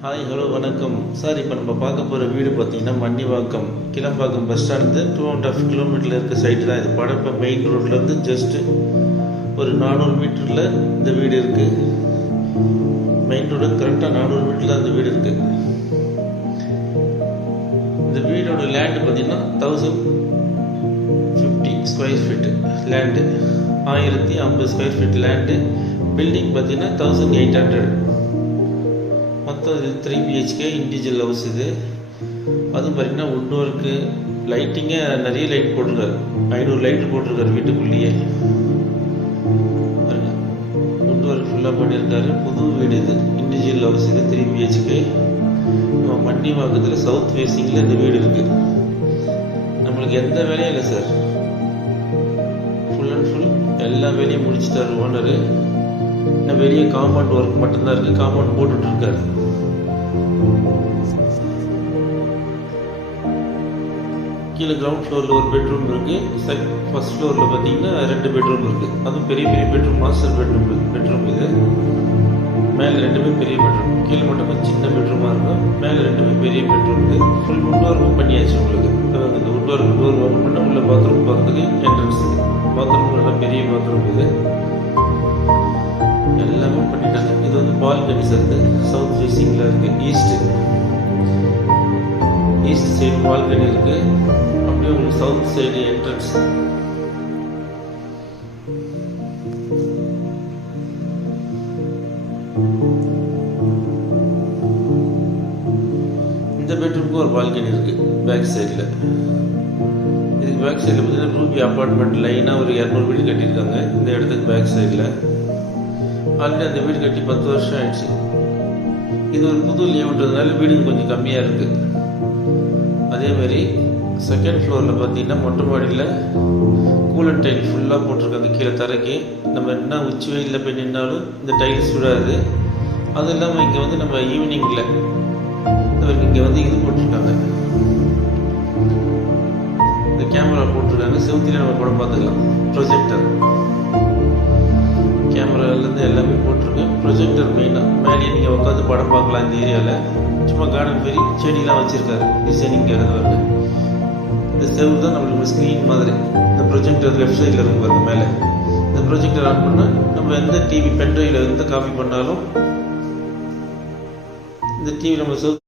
Hi hello வணக்கம் sir. இப்போ நம்ம பார்க்க போகிற வீடு பார்த்தீங்கன்னா மன்னிவாக்கம் கிளம்பாக்கம் பஸ் ஸ்டாண்டு 2.5 கிலோமீட்டரில் இருக்க சைட்டு தான் இது. படப்ப மெயின் ரோட்லேருந்து ஜஸ்ட்டு ஒரு 400 மீட்டரில் இந்த வீடு இருக்குது. மெயின் ரோடு கரெக்டாக 400 மீட்டரில் அந்த வீடு இருக்குது. இந்த வீடோட லேண்டு பார்த்தீங்கன்னா 1050 square feet land, 1050 square feet land. Building பார்த்தீங்கன்னா 1800. மொத்தம் இது 3 BHK இண்டிவிஜுவல் ஹவுஸ் இது. அதுவும் பார்த்தீங்கன்னா வுட் ஒர்க்கு, லைட்டிங்கே நிறைய லைட் போட்டிருக்காரு. 500 லைட்டு போட்டிருக்காரு வீட்டுக்குள்ளேயே. வுட் ஒர்க் ஃபுல்லாக பண்ணியிருக்காரு. புது வீடு இது, இண்டிவிஜுவல் ஹவுஸ் இது, 3 BHK. மன்னிவாக்கத்தில் சவுத் ஃபேஸிங்கில் இந்த வீடு இருக்குது. நம்மளுக்கு எந்த வேலையும் இல்லை சார். ஃபுல் அண்ட் ஃபுல் எல்லா வேலையும் முடிச்சுட்டாரு ஓனரு. வெளியே காம்பவுண்ட் ஒர்க் மட்டும்தான் இருக்குது. காம்பவுண்ட் போட்டுட்ருக்காரு. கீழே கிரவுண்ட் ஃப்ளோரில் ஒரு பெட்ரூம் இருக்குது. ஃபர்ஸ்ட் ஃப்ளோரில் பார்த்தீங்கன்னா 2 பெட்ரூம் இருக்குது. அதுவும் பெரிய பெரிய பெட்ரூம், மாஸ்டர் பெட்ரூம் இது. மேலே 2 பெரிய பெட்ரூம், கீழே மட்டும் கொஞ்சம் சின்ன பெட்ரூமாக இருக்கும். மேலே 2 பெரிய பெட்ரூம் இருக்குது. ஃபுல் வுட் ஒர்க் பண்ணியாச்சு உங்களுக்கு. இந்த வுட் ஒர்க் டோர் ஓப்பன் பண்ணால் உள்ள பாத்ரூம் போகிறதுக்கு என்ட்ரன்ஸ். பாத்ரூம் நல்லா பெரிய பாத்ரூம் இது. எல்லாமே பண்ணிட்டாங்க. இது வந்து பால்கனிஸ் இருக்குது. சவுத் ஃபேஸிங்கில் இருக்குது. ஈஸ்ட் சைடு பால்கனி இருக்குது. அப்படியே உங்களுக்கு சவுத் சைடு என்ட்ரன்ஸ். இந்த பெட்ரூமுக்கு ஒரு பால்கனி இருக்குது பேக் சைடில். இதுக்கு பேக் சைடில் பார்த்தீங்கன்னா ரூபி அப்பார்ட்மெண்ட் லைனாக ஒரு 200 வீடு கட்டியிருக்காங்க இந்த இடத்துக்கு பேக் சைடில். ஆல்ரெடி அந்த வீடு கட்டி 10 வருஷம் ஆயிடுச்சு. இது ஒரு புது லேஅவுட்றதுனால வீடு கொஞ்சம் கம்மியாக இருக்குது. அதேமாதிரி செகண்ட் ஃப்ளோரில் பார்த்தீங்கன்னா மொட்டை மாடியில் கூலர் டைல் ஃபுல்லாக போட்டிருக்காங்க. கீழே தரைக்கு நம்ம என்ன உச்சி வெயிலில் போய் நின்னாலும் இந்த டைல்ஸ் விடாது. அது இல்லாமல் இங்கே வந்து நம்ம ஈவினிங்கில் இங்கே வந்து இது போட்டிருக்காங்க, இந்த கேமரா போட்டிருக்காங்க. செவுத்திலே நம்ம படம் பார்த்துக்கலாம். ப்ரொஜெக்டர் கேமராலேருந்து எல்லாமே போட்டிருக்கு. ப்ரொஜெக்டர் மெயினாக மேலே நீங்கள் உட்காந்து படம் பார்க்கலாம். இந்த ஏரியாவில் சும்மா கார்டன் பெரிய செடியெலாம் வச்சுருக்காரு டிசைனிங் வருங்க. இந்த செவரு தான் நம்மளுக்கு ஸ்க்ரீன் மாதிரி. இந்த ப்ரொஜெக்டர் லெஃப்ட் சைடில் இருக்கும் பாருங்க மேலே. இந்த ப்ரொஜெக்டர் ஆன் பண்ணால் நம்ம எந்த டிவி பென்ட்ரைவில் எந்த காப்பி பண்ணாலும் இந்த டிவி நம்ம